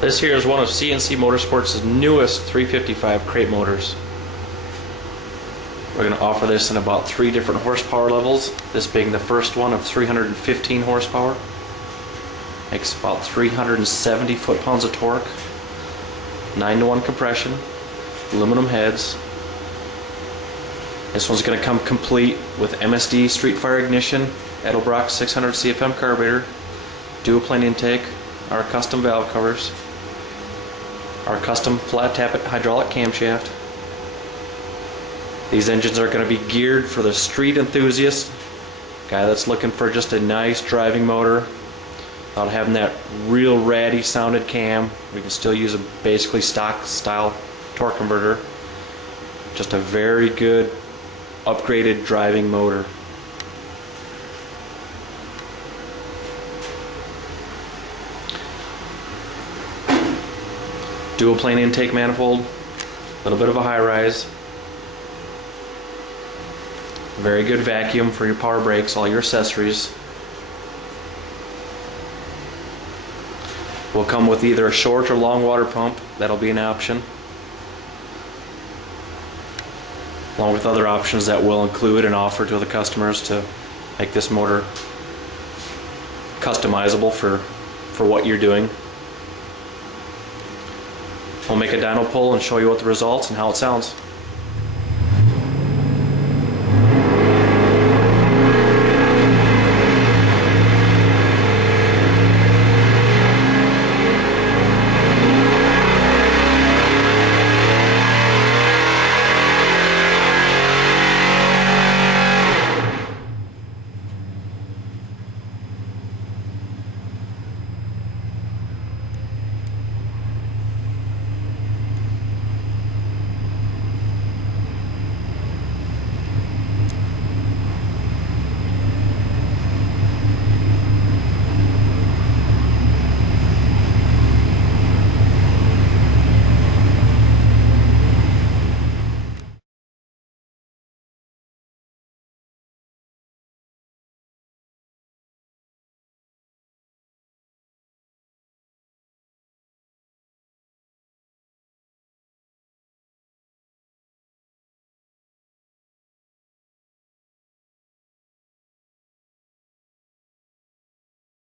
This here is one of CNC-Motorsports' newest 355 crate motors. We're going to offer this in about 3 different horsepower levels, this being the first one of 315 horsepower. Makes about 370 foot-pounds of torque, 9-to-1 compression, aluminum heads. This one's going to come complete with MSD street fire ignition, Edelbrock 600 CFM carburetor, dual plane intake, our custom valve covers, our custom flat tappet hydraulic camshaft. These engines are going to be geared for the street enthusiast, guy that's looking for just a nice driving motor without having that real ratty sounded cam. We can still use a basically stock style torque converter. Just a very good upgraded driving motor. Dual plane intake manifold, a little bit of a high rise. Very good vacuum for your power brakes, all your accessories. Will come with either a short or long water pump, that'll be an option. Along with other options that we'll include and offer to the customers to make this motor customizable for what you're doing. We'll make a dyno pull and show you what the results and how it sounds.